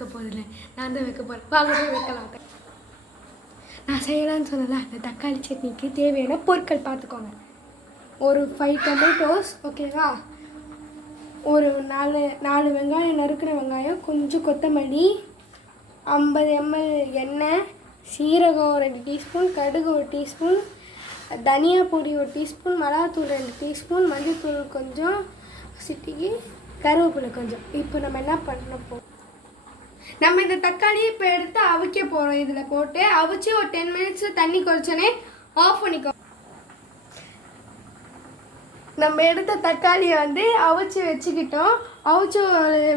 வைக்க போதில்லை, நான் தான் வைக்க போகிறேன். வாங்க போய் வைக்கலாம். நான் செய்யலான்னு சொன்னல, அந்த தக்காளி சட்னிக்கு தேவையான பொருட்கள் பார்த்துக்கோங்க. ஒரு 5 டொமேட்டோஸ், ஓகேவா? ஒரு 4 வெங்காயம், நறுக்கிற வெங்காயம், கொஞ்சம் கொத்தமல்லி, 50 ml எண்ணெய், சீரகம் 2 டீஸ்பூன், கடுகு 1 டீஸ்பூன், தனியா பொடி 1 டீஸ்பூன், மிளகாத்தூள் 2 டீஸ்பூன், மஞ்சள்தூள் கொஞ்சம், சிட்டிக்கு கருவேப்பிலை கொஞ்சம். இப்போ நம்ம என்ன பண்ண போகிறோம், நம்ம இந்த தக்காளியை இப்போ எடுத்து அவிக்க போகிறோம். இதில் போட்டு அவிச்சு ஒரு 10 minutes தண்ணி குறைச்சோன்னே ஆஃப் பண்ணிக்கோ. நம்ம எடுத்த தக்காளியை வந்து அவிச்சு வச்சுக்கிட்டோம். அவிச்சு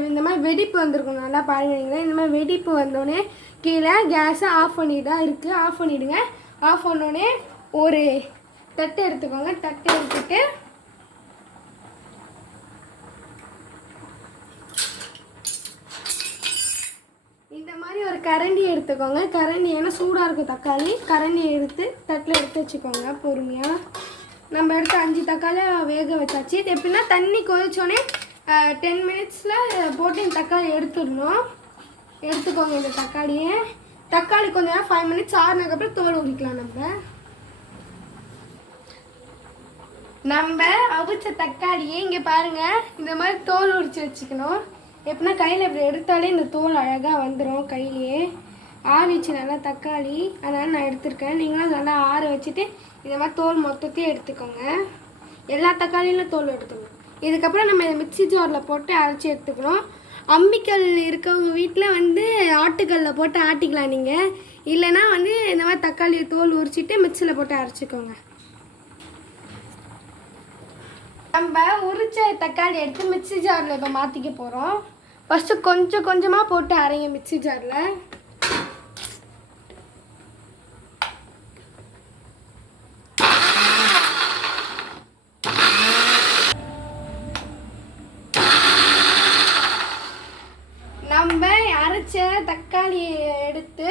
இந்த மாதிரி வெடிப்பு வந்திருக்கும், நல்லா பாருங்க. இந்த மாதிரி வெடிப்பு வந்தோடனே கீழே கேஸை ஆஃப் பண்ணிட்டு இருக்குது, ஆஃப் பண்ணிவிடுங்க. ஆஃப் பண்ணோடனே ஒரு தட்டு எடுத்துக்கோங்க. தட்டு எடுத்துட்டு இந்த மாதிரி ஒரு கரண்டி எடுத்துக்கோங்க. கரண்டி ஏன்னா சூடாக இருக்கும் தக்காளி. கரண்டியை எடுத்து தட்டில் எடுத்து வச்சுக்கோங்க பொறுமையாக. நம்ம எடுத்து 5 தக்காளியை வேக வச்சாச்சு. இது எப்படின்னா தண்ணி கொதிச்சோடனே 10 minutesல போட்டு இந்த தக்காளி எடுத்துடணும். எடுத்துக்கோங்க இந்த தக்காளியை. தக்காளி கொஞ்சம் நேரம் 5 minutes ஆறுனதுக்கப்புறம் தோல் உரிக்கலாம். நம்ம அவிச்ச தக்காளியை இங்கே பாருங்கள், இந்த மாதிரி தோல் உரித்து வச்சுக்கணும். எப்படின்னா கையில் இப்படி எடுத்தாலே இந்த தோல் அழகாக வந்துடும் கையிலேயே. ஆறிச்சு நல்லா தக்காளி, அதனால் நான் எடுத்துருக்கேன். நீங்களும் நல்லா ஆற வச்சுட்டு இந்த மாதிரி தோல் மொத்தத்தையும் எடுத்துக்கோங்க. எல்லா தக்காளியிலும் தோல் எடுத்துக்கணும். இதுக்கப்புறம் நம்ம மிக்ஸி ஜாரில் போட்டு அரைச்சி எடுத்துக்கணும். அம்மிக்கல் இருக்கவங்க வீட்டில் வந்து ஆட்டுக்கல்லில் போட்டு ஆட்டிக்கலாம் நீங்கள். இல்லைன்னா வந்து இந்த மாதிரி தக்காளியை தோல் உரிச்சிட்டு மிக்ஸியில் போட்டு அரைச்சிக்கோங்க. நம்ம உரிச்ச தக்காளி எடுத்து மிக்ஸி ஜாரில் இப்போ மாற்றிக்க போகிறோம். ஃபஸ்ட்டு கொஞ்சம் கொஞ்சமாக போட்டு அரைங்க மிக்ஸி ஜாரில். நம்ம அரைச்ச தக்காளியை எடுத்து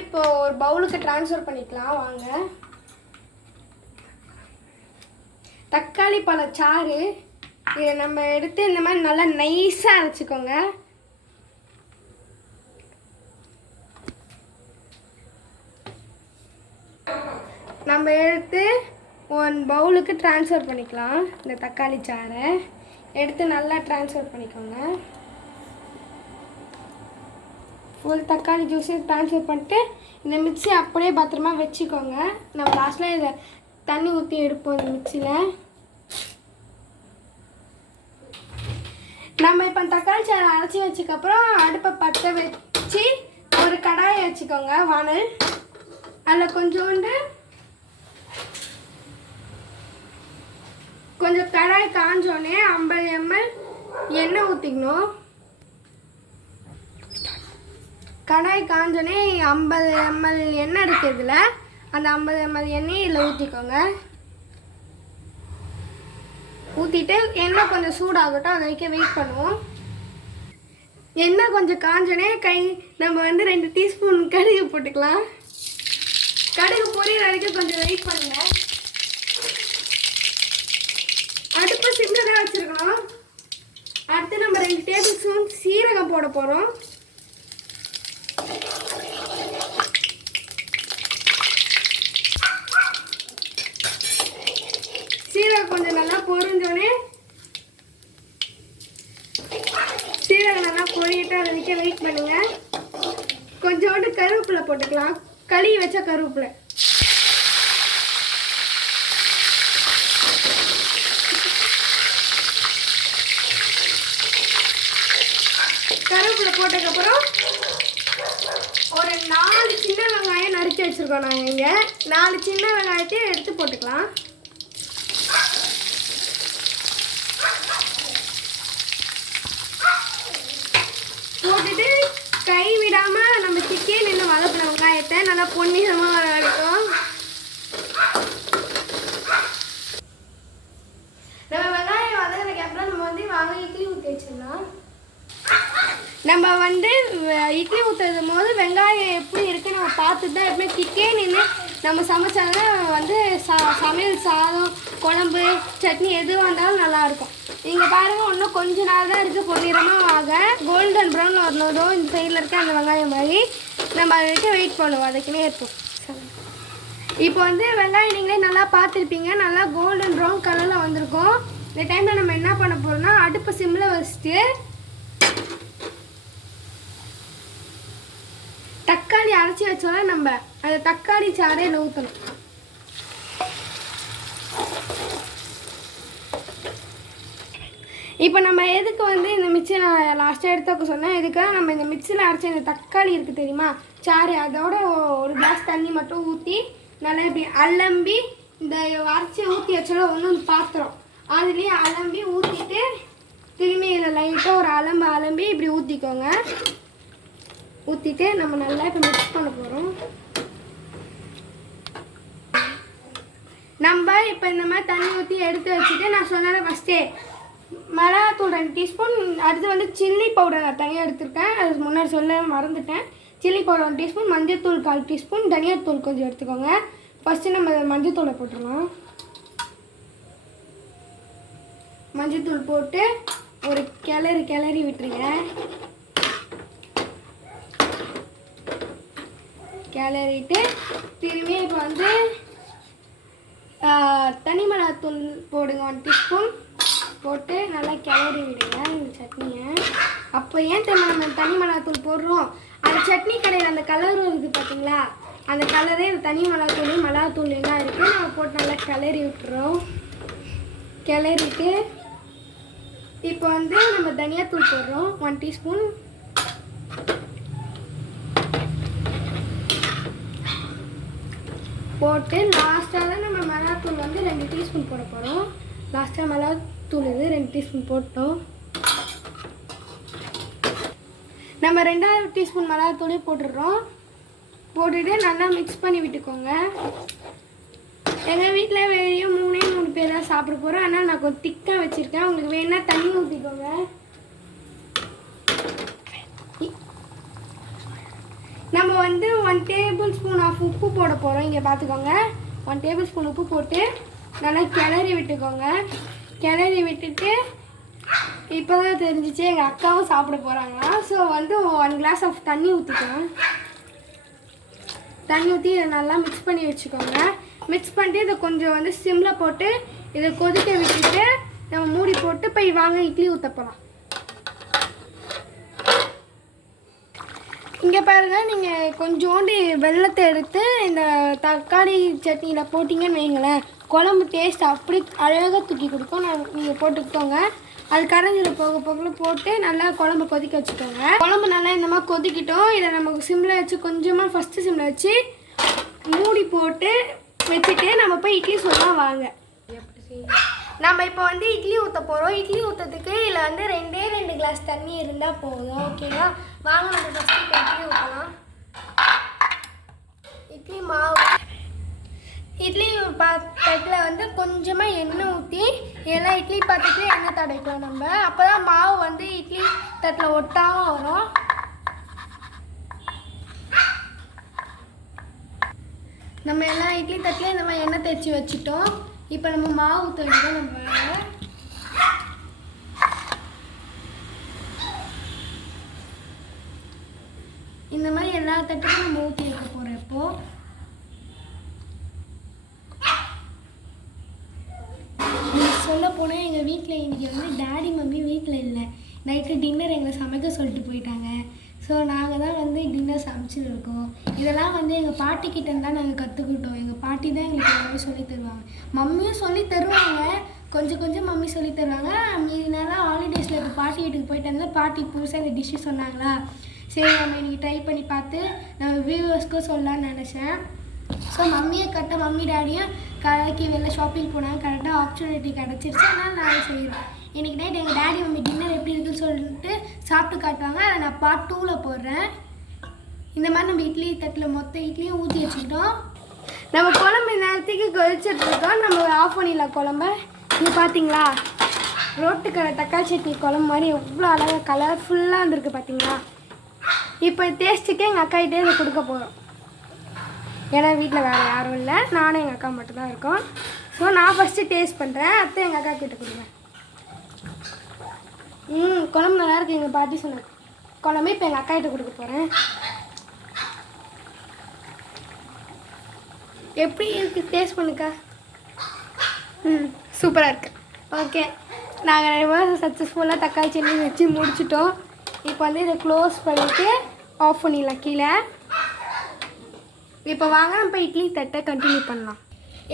இப்போ ஒரு பவுலுக்கு ட்ரான்ஸ்ஃபர் பண்ணிக்கலாம் வாங்க. தக்காளி பழச்சாறு இதை நம்ம எடுத்து இந்த மாதிரி நல்லா நைஸாக அரைச்சிக்கோங்க. நம்ம எடுத்து 1 பவுலுக்கு ட்ரான்ஸ்ஃபர் பண்ணிக்கலாம். இந்த தக்காளி சாறை எடுத்து நல்லா ட்ரான்ஸ்ஃபர் பண்ணிக்கோங்க. ஃபுல் தக்காளி ஜூஸையும் ட்ரான்ஸ்ஃபர் பண்ணிட்டு இந்த மிக்ஸி அப்படியே பத்திரமா வச்சுக்கோங்க. நம்ம லாஸ்ட்டில் இதை தண்ணி ஊற்றி எடுப்போம் இந்த மிக்ஸியில். நம்ம இப்போ தக்காளி சாறை அரைச்சி வச்சதுக்கப்புறம் அடுப்பை பற்ற வச்சு ஒரு கடாயை வச்சுக்கோங்க, வானல். அதில் கொஞ்சம் கடாய் காஞ்சோடனே 50 ml எண்ணெய் ஊற்றிக்கணும். கடாய் காஞ்சோடனே 50 ml எண்ணெய் இருக்குதுல, அந்த 50 ml எண்ணெய் இதில் ஊற்றிக்கோங்க. ஊற்றிட்டு எண்ணெய் கொஞ்சம் சூடாகட்டும், அது வரைக்கும் வெயிட் பண்ணுவோம். எண்ணெய் கொஞ்சம் காஞ்சோடனே நம்ம வந்து 2 டீஸ்பூன் கடுகு போட்டுக்கலாம். கடுகு பொரியல் வரைக்கும் கொஞ்சம் வெயிட் பண்ணுங்கள். அடுப்பு சிம்மில் தான் வச்சுருக்கணும். அடுத்து நம்ம 2 டேபிள் ஸ்பூன் சீரகம் போட போகிறோம். சீரகம் கொஞ்சம் நல்லா பொரிஞ்சோடனே சீரகம் நல்லா பொரியிட்டு அதை நிற்க வெயிட் பண்ணுங்க. கொஞ்சோண்டு கருவேப்பிலை போட்டுக்கலாம், கழுவி வச்ச கருவேப்பிலை. கருவேப்பிலை போட்டதுக்கப்புறம் ஒரு 4 சின்ன வெங்காயம் நறுக்கி வச்சுருக்கோம். நாங்கள் இங்கே 4 சின்ன வெங்காயத்தையும் எடுத்து போட்டுக்கலாம். போட்டுட்டு கை விடாமல் நம்ம சிக்கன் இன்னும் வதப்பின வெங்காயத்தை நல்லா பொன்னிறமாக வர வரைக்கும் நம்ம வெங்காயம் வதங்கினதுக்கப்புறம் நம்ம வந்து வாங்க இட்லி ஊற்றி வச்சிடலாம். நம்ம வந்து இட்லி ஊற்றுறது போது வெங்காயம் எப்படி இருக்குது நம்ம பார்த்துட்டு தான் எப்பவுமே சிக்கன் நம்ம சமைச்சாங்கன்னா வந்து சமையல் சாதம், குழம்பு, சட்னி எதுவாக இருந்தாலும் நல்லாயிருக்கும். இங்கே பாருங்கள் இன்னும் கொஞ்ச நாள் தான் இருக்குது பொன்னிறமாக ஆக கோல்டன் ப்ரௌனில் வரணும். இந்த சைடில் இருக்க அந்த வெங்காயம் மாதிரி நம்ம அதை வச்சு வெயிட் பண்ணுவோம். அதுக்குன்னே இருப்போம். இப்போ வந்து வெங்காயம் நீங்களே நல்லா பார்த்துருப்பீங்க. நல்லா கோல்டன் ப்ரௌன் கலரில் வந்திருக்கும். இந்த டைமில் நம்ம என்ன பண்ண போகிறோம்னா அடுப்பு சிம்மில் வச்சுட்டு தக்காளி அரைச்சி வச்சோன்னா நம்ம அந்த தக்காளி சாறையில் ஊற்றணும். இப்போ நம்ம எதுக்கு வந்து இந்த மிக்சி நான் லாஸ்ட்டாக எடுத்துக்க சொன்னேன். எதுக்காக நம்ம இந்த மிக்சியில் அரைச்ச இந்த தக்காளி இருக்குது தெரியுமா சாறு, அதோட ஒரு கிளாஸ் தண்ணி மட்டும் ஊற்றி நல்லா இப்படி அலம்பி இந்த அரைச்சி ஊற்றி வச்சோட ஒன்று பாத்திரம் அதுலேயே அலம்பி ஊற்றிட்டு திரும்பி இதில் லைட்டாக ஒரு அலம்பி இப்படி ஊற்றிக்கோங்க. ஊற்றிட்டு நம்ம நல்லா இப்போ மிக்ஸ் பண்ண போகிறோம். நம்ம இப்போ இந்த மாதிரி தண்ணி ஊற்றி எடுத்து வச்சுட்டு நான் சொன்னேன் ஃபஸ்ட்டே மிளகாத்தூள் 2 டீஸ்பூன், அடுத்து வந்து சில்லி பவுடர் நான் தனியாக எடுத்துருக்கேன். அது முன்னாடி சொல்ல மறந்துட்டேன். சில்லி பவுடர் 1 டீஸ்பூன், மஞ்சள்தூள் 1/4 டீஸ்பூன், தனியாத்தூள் கொஞ்சம் எடுத்துக்கோங்க. ஃபஸ்ட்டு நம்ம மஞ்சள்தூளை போட்டுடலாம். மஞ்சள்தூள் போட்டு ஒரு கிளறி விட்டுருங்க. கிளறிட்டு திரும்பி இப்போ வந்து தனி மிளகாத்தூள் போடுங்க 1 டீஸ்பூன் போட்டு நல்லா கிளறி விடுங்க இந்த சட்னியை. அப்போ ஏன் நம்ம தனி மிளகாத்தூள் போடுறோம், அந்த சட்னி கடையில் அந்த கலர் இருக்குது பார்த்தீங்களா, அந்த கலரே தனி மிளகாத்தூள் தான் இருக்குது. நம்ம போட்டு நல்லா கிளறி விட்டுறோம். கிளறிட்டு இப்போ வந்து நம்ம தனியாத்தூள் போடுறோம் 1 டீஸ்பூன். போட்டு லாஸ்ட்டாக தான் நம்ம மிளகாத்தூள் வந்து 2 டீஸ்பூன் போட போகிறோம். லாஸ்ட்டாக மிளகாத்தூள் இது 2 டீஸ்பூன் போட்டோம். நம்ம 2வது டீஸ்பூன் மிளகாத்தூளே போட்டுடுறோம். போட்டுட்டு நல்லா மிக்ஸ் பண்ணி விட்டுக்கோங்க. எங்கள் வீட்டில் வெறும் 3 பேர் தான் சாப்பிட போகிறோம். ஆனால் நான் கொஞ்சம் திக்காக வச்சுருக்கேன். உங்களுக்கு வேணால் தண்ணி ஊற்றிக்கோங்க. நம்ம வந்து 1 டேபிள் ஸ்பூன் ஆஃப் உப்பு போட போகிறோம். இங்கே பார்த்துக்கோங்க 1 டேபிள் ஸ்பூன் உப்பு போட்டு நல்லா கிளறி விட்டுக்கோங்க. கிளறி விட்டுட்டு இப்போ தான் தெரிஞ்சிச்சு எங்கள் அக்காவும் சாப்பிட போகிறாங்களா. ஸோ வந்து 1 கிளாஸ் ஆஃப் தண்ணி ஊற்றிக்கலாம். தண்ணி ஊற்றி இதை நல்லா மிக்ஸ் பண்ணி வச்சுக்கோங்க. மிக்ஸ் பண்ணிட்டு இதை கொஞ்சம் வந்து சிம்மில் போட்டு இதை கொதிக்க விட்டுட்டு நம்ம மூடி போட்டு போய் வாங்க இட்லி ஊற்ற போகலாம். இங்கே பாருங்கள், நீங்கள் கொஞ்சோண்டு வெல்லத்தை எடுத்து இந்த தக்காளி சட்னியில் போட்டிங்கன்னு வைங்களேன், குழம்பு டேஸ்ட் அப்படி அழகாக தூக்கி கொடுக்கும். நீங்கள் போட்டுக்கோங்க. அது கரைஞ்சிட போக போட்டு நல்லா குழம்பு கொதிக்க வச்சுக்கோங்க. குழம்பு நல்லா இந்த மாதிரி கொதிக்கிட்டோம். இதை நமக்கு சிம்மில் வச்சு கொஞ்சமாக ஃபஸ்ட்டு சிம்மில் வச்சு மூடி போட்டு வச்சுட்டு நம்ம போய் இட்லி சொல்லலாம் வாங்க. நம்ம இப்போ வந்து இட்லி ஊற்ற போகிறோம். இட்லி ஊற்றத்துக்கு இதில் வந்து 2 கிளாஸ் தண்ணி இருந்தால் போதும். ஓகேவா, வாங்க நம்ம ஃபஸ்ட்டு இப்போ இட்லி ஊற்றலாம். இட்லி மாவு இட்லி பாத்திரத்தில் வந்து கொஞ்சமாக எண்ணெய் ஊற்றி எல்லாம் இட்லி பாத்திரத்தில் எண்ணெய் தடைக்கலாம். நம்ம அப்போ தான் மாவு வந்து இட்லி தட்டில் ஒட்டாமல் வரும். நம்ம எல்லாம் இட்லி தட்டில் இந்த மாதிரி எண்ணெய் தேய்ச்சி வச்சுட்டோம். இப்போ நம்ம மாவு ஊற்ற வேண்டியதான். நம்ம இந்த மாதிரி எல்லா தட்டுக்கும் நம்ம ஊற்றி வைக்க போகிறோம். இப்போது சொல்ல போனால் எங்கள் வீட்டில் இன்றைக்கி வந்து டேடி மம்மி வீட்டில் இல்லை. நைட்டு டின்னர் எங்களை சமைக்க சொல்லிட்டு போயிட்டாங்க. ஸோ நாங்கள் தான் வந்து டின்னர் சமைச்சிருக்கோம். இதெல்லாம் வந்து எங்கள் பாட்டிக்கிட்டேருந்து தான் நாங்கள் கற்றுக்கிட்டோம். எங்கள் பாட்டி தான் எங்களுக்கு எல்லாமே சொல்லி தருவாங்க. மம்மியும் சொல்லி தருவாங்க, கொஞ்சம் மம்மி சொல்லி தருவாங்க. மீதி நேரம் ஹாலிடேஸில் இப்போ பாட்டி வீட்டுக்கு போயிட்டு இருந்தால் பாட்டி புதுசாக இந்த டிஷ்ஷு சொன்னாங்களா, சரி நம்ம இன்றைக்கி ட்ரை பண்ணி பார்த்து நம்ம வியூவர்ஸ்க்கும் சொல்லலான்னு நினச்சேன். ஸோ மம்மி டேடியும் கடைக்கு வெளில ஷாப்பிங் போனாங்க. கரெக்டாக ஆப்பர்ச்சுனிட்டி கிடச்சிருச்சு. அதனால் நாங்கள் செய்கிறோம். இன்றைக்கி நைட் எங்கள் டேடி மம்மி டின்னர் எப்படி இருக்குன்னு சொல்லிட்டு சாப்பிட்டு காட்டுவாங்க. அதை நான் பார்ட் 2ல் போடுறேன். இந்த மாதிரி நம்ம இட்லி தட்டில் மொத்த இட்லியும் ஊற்றி வச்சுக்கிட்டோம். நம்ம குழம்பு நேரத்துக்கு கொதிச்சிட்ருக்கோம். நம்ம ஆஃப் பண்ணிடலாம் குழம்ப. இது பார்த்தீங்களா, ரோட்டுக்கடை தக்காளி சட்னி குழம்பு மாதிரி எவ்வளோ அழகாக கலர்ஃபுல்லாக வந்துருக்கு பார்த்தீங்களா. இப்போ டேஸ்ட்டுக்கே எங்கள் அக்காகிட்டே இதை கொடுக்க போகிறோம். ஏன்னா வீட்டில் வேறு யாரும் இல்லை, நானும் எங்கள் அக்கா மட்டும்தான் இருக்கோம். ஸோ நான் ஃபஸ்ட்டு டேஸ்ட் பண்ணுறேன். அத்தை எங்கள் அக்கா கிட்ட கொடுங்க. குழம்பு நல்லா இருக்கு எங்கள் பாட்டி சொன்னாங்க. குழம்பு இப்போ எங்கள் அக்காகிட்ட கொடுக்க போகிறேன். எப்படி இருக்குது டேஸ்ட் பண்ணுக்கா? சூப்பராக இருக்குது. ஓகே, நாங்கள் சக்ஸஸ்ஃபுல்லாக தக்காளி சட்னி வச்சு முடிச்சிட்டோம். இப்போ வந்து இதை க்ளோஸ் பண்ணிவிட்டு ஆஃப் பண்ணிடலாம் கீழே. இப்போ வாங்க நம்ம இட்லி தட்டை கண்டினியூ பண்ணலாம்.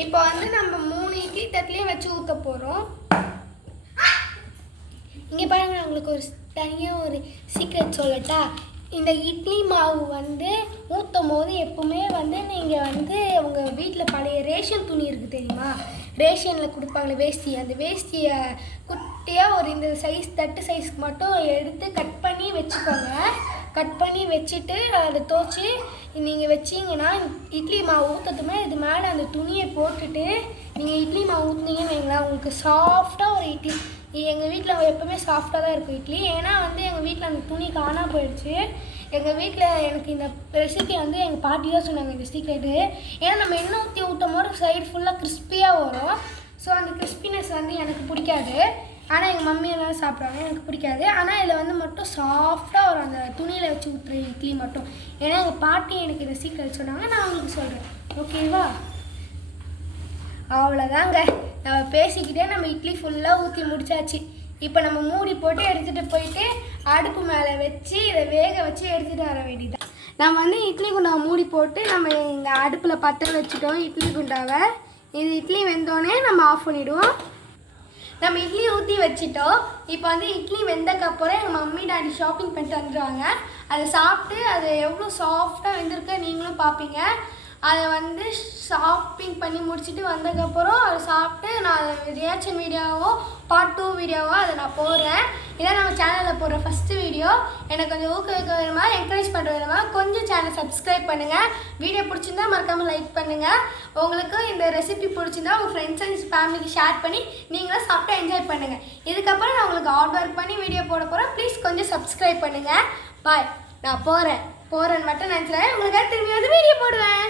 இப்போ வந்து நம்ம 3 இட்லி தட்டுலேயும் வச்சு ஊற்ற போகிறோம். இங்கே பாருங்கள், உங்களுக்கு ஒரு தனியாக ஒரு சீக்ரெட் சொல்லட்டா? இந்த இட்லி மாவு வந்து ஊற்றும் போது எப்பவுமே வந்து நீங்கள் வந்து உங்கள் வீட்டில் பழைய ரேஷன் துணி இருக்குது தெரியுமா? ரேஷனில் கொடுப்பாங்களே வேஷ்டி, அந்த வேஷ்டியை குட்டியாக ஒரு இந்த சைஸ் தட்டு சைஸ்க்கு மட்டும் எடுத்து கட் பண்ணி வச்சுக்கோங்க. கட் பண்ணி வச்சுட்டு அதை துவச்சி நீங்கள் வச்சிங்கன்னா இட்லி மாவு ஊற்றத்துமே இது மேலே அந்த துணியை போட்டுட்டு நீங்கள் இட்லி மாவு ஊற்றுனீங்கன்னு வைங்களேன், உங்களுக்கு சாஃப்டாக ஒரு இட்லி. எங்கள் வீட்டில் எப்போவுமே சாஃப்டாக தான் இருக்கும் இட்லி. ஏன்னா வந்து எங்கள் வீட்டில் அந்த துணி காணாமல் போயிடுச்சு. எங்கள் வீட்டில் எனக்கு இந்த ரெசிபி வந்து எங்கள் பாட்டி தான் சொன்னாங்க இந்த சீக்ரெட்டு. ஏன்னா நம்ம எண்ணெய் ஊற்றி ஊற்றும் போது சைடு ஃபுல்லாக கிறிஸ்பியாக வரும். ஸோ அந்த கிறிஸ்பினஸ் வந்து எனக்கு பிடிக்காது. ஆனால் எங்கள் மம்மி எல்லாம் சாப்பிட்றாங்க, எனக்கு பிடிக்காது. ஆனால் இதில் வந்து மட்டும் சாஃப்டாக வரும் அந்த துணியில் வச்சு ஊற்றுற இட்லி மட்டும். ஏன்னா எங்கள் பாட்டி எனக்கு இந்த சீக்ரெட் சொன்னாங்க, நான் உங்களுக்கு சொல்கிறேன். ஓகேவா? அவ்வளோதாங்க, நம்ம பேசிக்கிட்டே நம்ம இட்லி ஃபுல்லாக ஊற்றி முடிச்சாச்சு. இப்போ நம்ம மூடி போட்டு எடுத்துகிட்டு போயிட்டு அடுப்பு மேலே வச்சு இதை வேக வச்சு எடுத்துகிட்டு வர வேண்டியதான். நம்ம வந்து இட்லி குண்டாவை மூடி போட்டு நம்ம எங்கள் அடுப்பில் பற்ற வச்சுட்டோம் இட்லி குண்டாவை. இது இட்லி வெந்தோடனே நம்ம ஆஃப் பண்ணிவிடுவோம். நம்ம இட்லி ஊற்றி வச்சுட்டோம். இப்போ வந்து இட்லி வெந்தக்கப்புறம் எங்கள் மம்மி டாடி ஷாப்பிங் பண்ணிட்டு வந்துடுவாங்க. அதை சாப்பிட்டு அது எவ்வளோ சாஃப்டாக வெந்திருக்கு நீங்களும் பார்ப்பீங்க. அதை வந்து ஷாப்பிங் பண்ணி முடிச்சுட்டு வந்ததுக்கப்புறம் அதை சாப்பிட்டு நான் ரியாக்ஷன் வீடியோவோ பார்ட் 2 வீடியோவோ அதை நான் போடுறேன். இதான் நம்ம சேனலில் போடுற ஃபஸ்ட்டு வீடியோ. எனக்கு கொஞ்சம் ஊக்குவிக்க வேணுமா, என்கரேஜ் பண்ணுற வேணுமா, கொஞ்சம் சேனல் சப்ஸ்கிரைப் பண்ணுங்கள். வீடியோ பிடிச்சிருந்தா மறக்காமல் லைக் பண்ணுங்கள். உங்களுக்கு இந்த ரெசிபி பிடிச்சிருந்தா உங்கள் ஃப்ரெண்ட்ஸ் அண்ட் ஃபேமிலிக்கு ஷேர் பண்ணி நீங்களும் சாப்பிட்டு என்ஜாய் பண்ணுங்கள். இதுக்கப்புறம் நான் உங்களுக்கு ஹார்ட் ஒர்க் பண்ணி வீடியோ போட போகிறேன். ப்ளீஸ் கொஞ்சம் சப்ஸ்கிரைப் பண்ணுங்கள். பாய். நான் போகிறேன்னு மட்டும் நினச்சிடுறேன். உங்களுக்காக திரும்பி வந்து வீடியோ போடுவேன்.